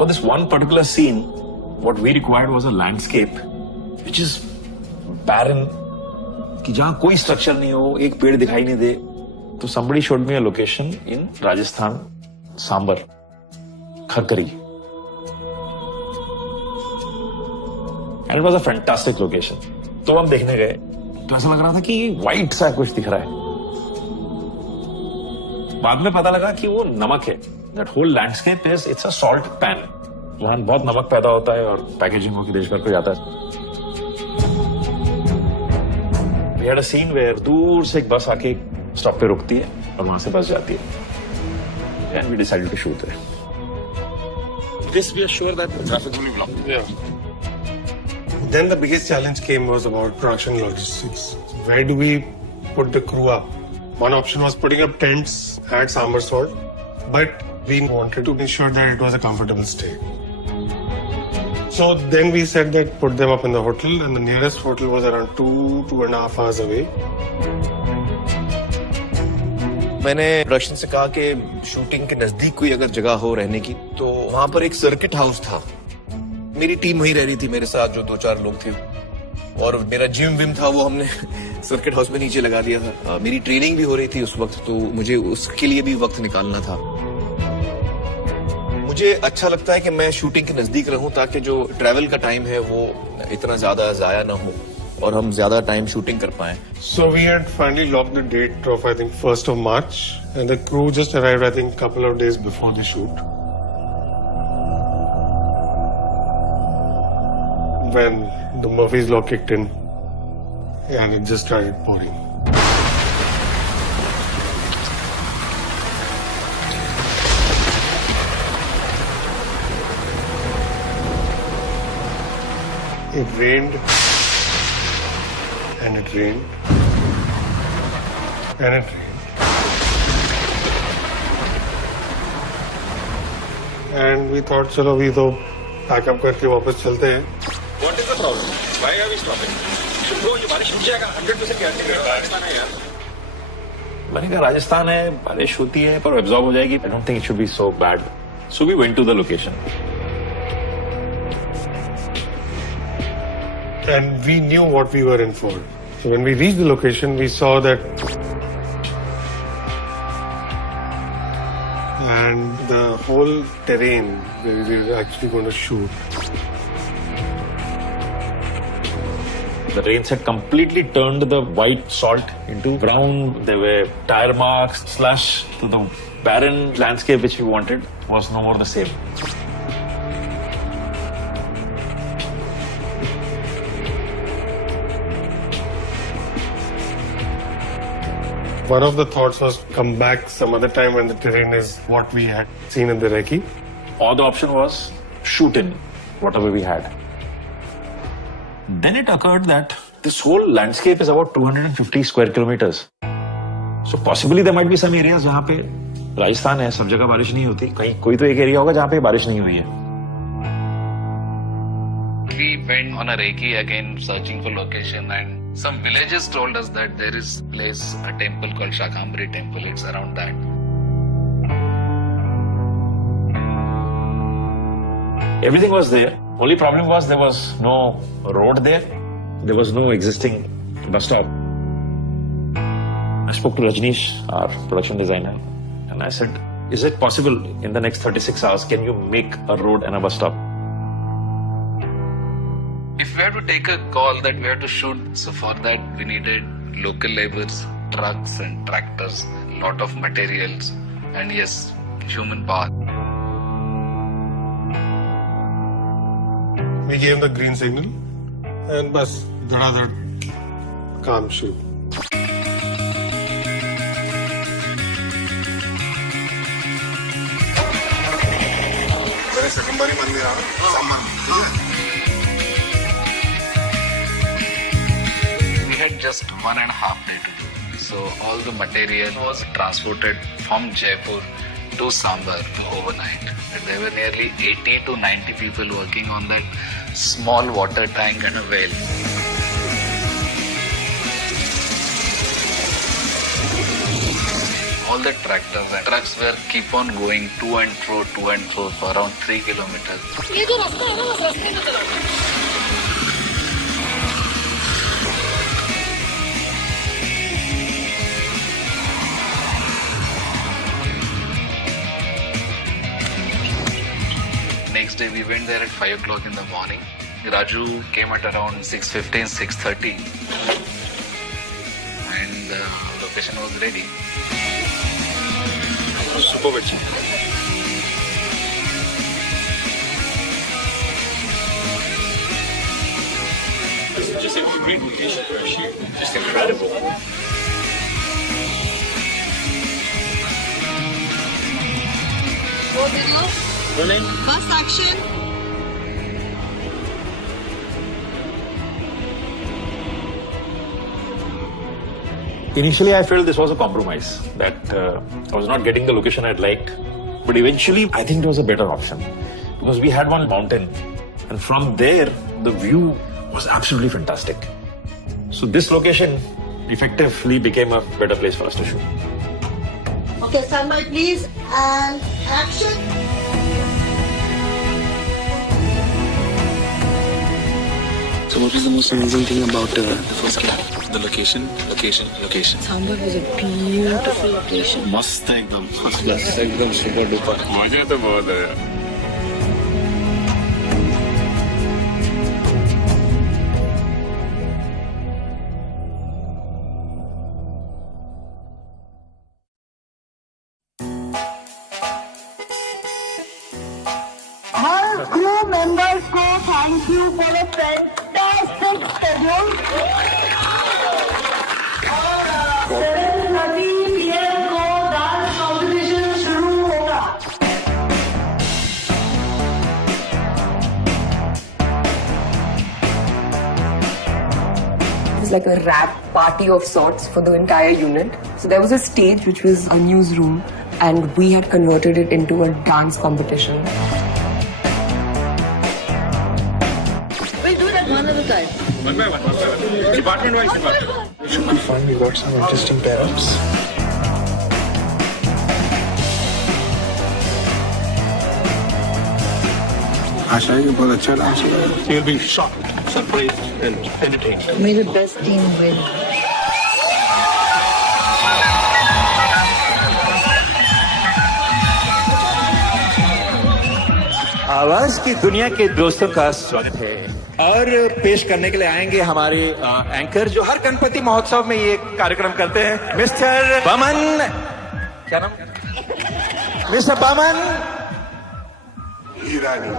For this one particular scene, what we required was a landscape which is barren, कि जहां कोई structure नहीं हो, एक पेड़ दिखाई नहीं दे. तो somebody showed me a location in Rajasthan, Sambar, Khakari. And it was a fantastic location. तो हम देखने गए, तो ऐसा लग रहा था कि व्हाइट सा कुछ दिख रहा है. बाद में पता लगा कि वो नमक है. That whole landscape is, it's a salt pan. वहां बहुत नमक पैदा होता है और पैकेजिंग होकर देश भर को जाता है. We had a scene where दूर से एक बस आके स्टॉप पे रुकती है और वहां से बस जाती है. And we decided to shoot there. This we are sure that the traffic will be blocked. Yeah. Then the biggest challenge came was about production logistics. Where do we put the crew up? One option was putting up tents at Sambar Salt, but we wanted to be sure that it was a comfortable stay. So then we said that put them up in the hotel, and the nearest hotel was around 2.5 hours away. मैंने production से कहा कि shooting के नजदीक कोई अगर जगह हो रहने की, तो वहां पर एक सर्किट हाउस था. मेरी टीम वहीं रह रही थी मेरे साथ, जो 2-4 लोग थे, और मेरा जिम विम था वो हमने सर्किट हाउस में नीचे लगा दिया था. मेरी ट्रेनिंग भी हो रही थी उस वक्त, तो मुझे उसके लिए भी वक्त निकालना था. मुझे अच्छा लगता है कि मैं शूटिंग के नजदीक रहूं, ताकि जो ट्रैवल का टाइम है वो इतना ज्यादा जाया ना हो और हम ज्यादा टाइम शूटिंग कर पाए. So we had finally locked the date of I think 1st of March, and the crew just arrived I think couple of days before the shoot. When the Murphy's Law kicked in, and it just started pouring. It rained, and it rained, and it rained. And we thought, चलो अभी तो pack up करके वापस चलते हैं. What is the problem? Why are we stopping? Bro, ये बारिश रुक जाएगा 100% गारंटी है. राजस्थान है यार. मैंने कहा राजस्थान है, बारिश होती है पर एब्जॉर्ब हो जाएगी. I don't think it should be so bad. So we went to the location. And we knew what we were in for. So when we reached the location, we saw that, and the whole terrain where we were actually going to shoot, The rains had completely turned the white salt into brown. There were tire marks, slush. So the barren landscape which we wanted was no more the same. one of the thoughts was come back some other time when the terrain is what we had seen in the recce. Or the option was shoot in whatever we had. Then it occurred that this whole landscape is about 250 square kilometers. So possibly there might be some areas जहाँ पे राजस्थान है, सब जगह बारिश नहीं होती. कहीं कोई तो एक एरिया होगा जहाँ पे बारिश नहीं हुई है. We went on a recce again searching for location, and some villagers told us that there is place, a temple called Shakambhari temple. It's around that. Everything was there. Only problem was there was no road there. There was no existing bus stop. I spoke to Rajneesh, our production designer, and I said, is it possible in the next 36 hours, can you make a road and a bus stop? If we had to take a call that we had to shoot, so for that we needed local laborers, trucks and tractors, lot of materials, and yes, human power. We gave the green signal, and bas, dhadadhad, काम शुरू. शकुंभरी मंदिर We had just 1.5 days to do. So all the material was transported from Jaipur to Sambar overnight. And there were nearly 80 to 90 people working on that small water tank and a well. All all the tractors and trucks were keep on going to and fro for around 3 kilometers. ये जो रास्ता है ना उस रास्ते में चलो. Next day we went there at 5 o'clock in the morning. Raju came at around 6:15, 6:30 and the location was ready. Super अच्छी. This is just a great location for a shoot. Just incredible. Go video. Rolling. First action. Initially, I felt this was a compromise, that I was not getting the location I'd liked. But eventually, I think it was a better option because we had one mountain, and from there, the view was absolutely fantastic. So, this location effectively became a better place for us to shoot. Okay, stand by please. And action. So what was the most amazing thing about the first camp? The location. Sambar was a beautiful location. मस्त है एकदम first class एकदम super duper मजा तो बहुत है. हर crew members को thank you for a fantastic schedule. 7:30 PM को डांस कॉम्पिटिशन शुरू होगा. It was like a rap party of sorts for the entire unit. So there was a stage which was a newsroom and we had converted it into a dance competition. We'll do that one at a time. One by one. Department wise. Should be fun. We got some interesting pairs. आशा है कि बहुत अच्छा dance होगा. You'll be shocked, surprised, and entertained. May the best team win. आवाज की दुनिया के दोस्तों का स्वागत है और पेश करने के लिए आएंगे हमारे एंकर जो हर गणपति महोत्सव में ये कार्यक्रम करते हैं, मिस्टर बमन. क्या नाम? मिस्टर बमन हिरानी.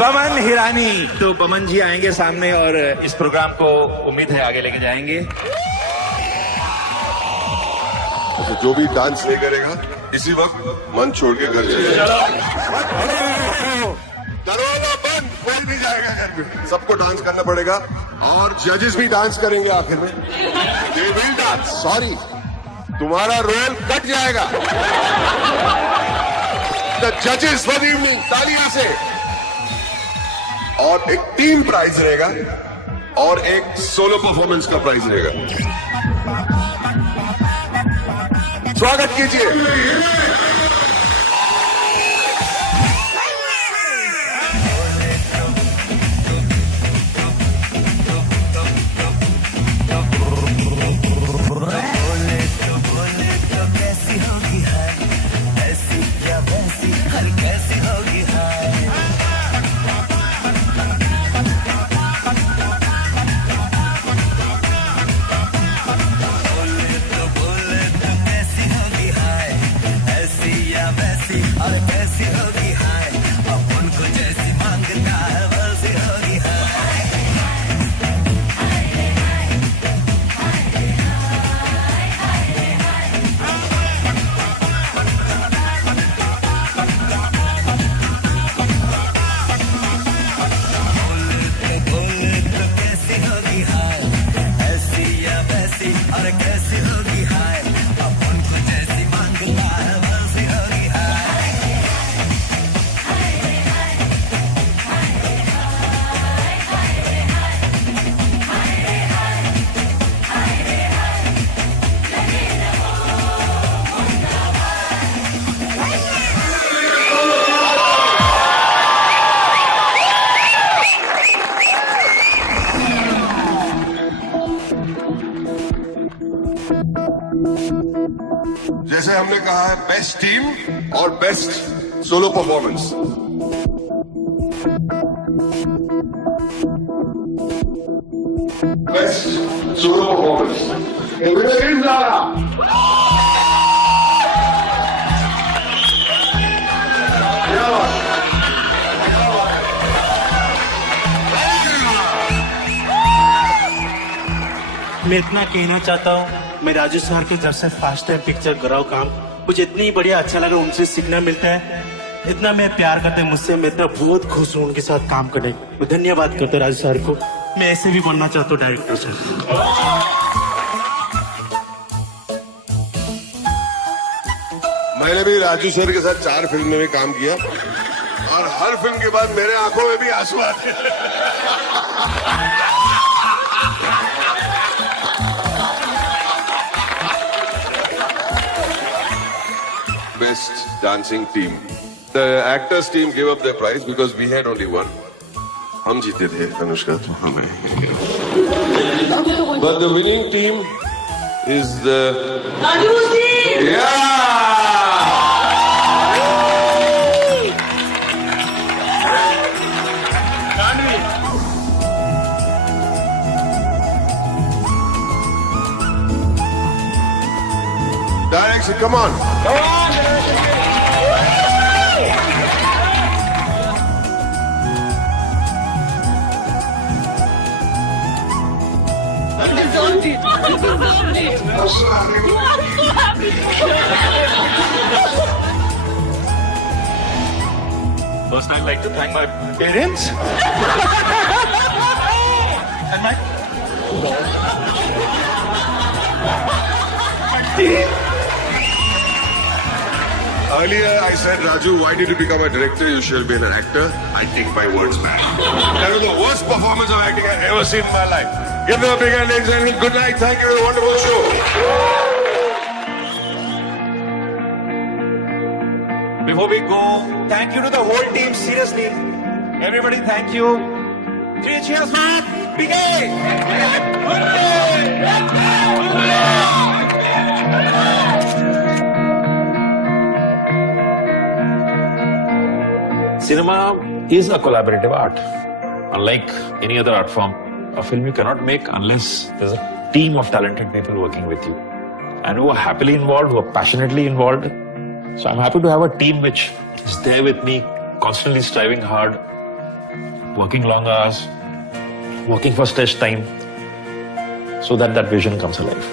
बमन हिरानी. तो बमन जी आएंगे सामने और इस प्रोग्राम को उम्मीद है आगे लेके जाएंगे. तो जो भी डांस नहीं करेगा इसी वक्त मन छोड़ के घर चले जाएगा. दरवाजा बंद, कोई नहीं जाएगा घर में. सबको डांस करना पड़ेगा और जजेस भी डांस करेंगे आखिर में. They will dance. सॉरी, तुम्हारा रोल कट जाएगा. द जजेस फॉर द इवनिंग, तालियां से. और एक टीम प्राइज रहेगा और एक सोलो परफॉर्मेंस का प्राइज रहेगा. स्वागत कीजिए. जैसे हमने कहा है बेस्ट टीम और best solo performance. Best solo performance. The winner is Lara. मैं इतना कहना चाहता हूँ, मैं राजू सर की तरफ से फर्स्ट टाइम पिक्चर कर रहा हूँ काम. मुझे इतनी बढ़िया अच्छा लगा, उनसे सीखना मिलता है. इतना मैं प्यार करते हैं मुझसे, मैं इतना बहुत खुश हूँ उनके साथ काम करने. मैं धन्यवाद करता हूँ राजू सर को. मैं ऐसे भी बनना चाहता हूँ डायरेक्टर सर. मैंने भी राजू सर के साथ 4 फिल्म में भी काम किया और हर फिल्म के बाद मेरे आंखों में भी आंसू आते हैं. Best dancing team. The actors team gave up their prize because we had only one. हम जीते थे अनुष्का, तो हमें. But the winning team is the Raju's team. Direction, come on. First, I'd like to thank my parents and my team. Earlier, I said, Raju, why did you become a director? You should be an actor. I take my words back. That was the worst performance of acting I've ever seen in my life. Give them a big hand, ladies and gentlemen. Good night. Thank you for a wonderful show. Before we go, thank you to the whole team, seriously. Everybody, thank you. 3 cheers, man. Big A. Cinema is a collaborative art. Unlike any other art form, a film you cannot make unless there's a team of talented people working with you and who are happily involved, who are passionately involved. So I'm happy to have a team which is there with me, constantly striving hard, working long hours, working for stretch time, so that that vision comes alive.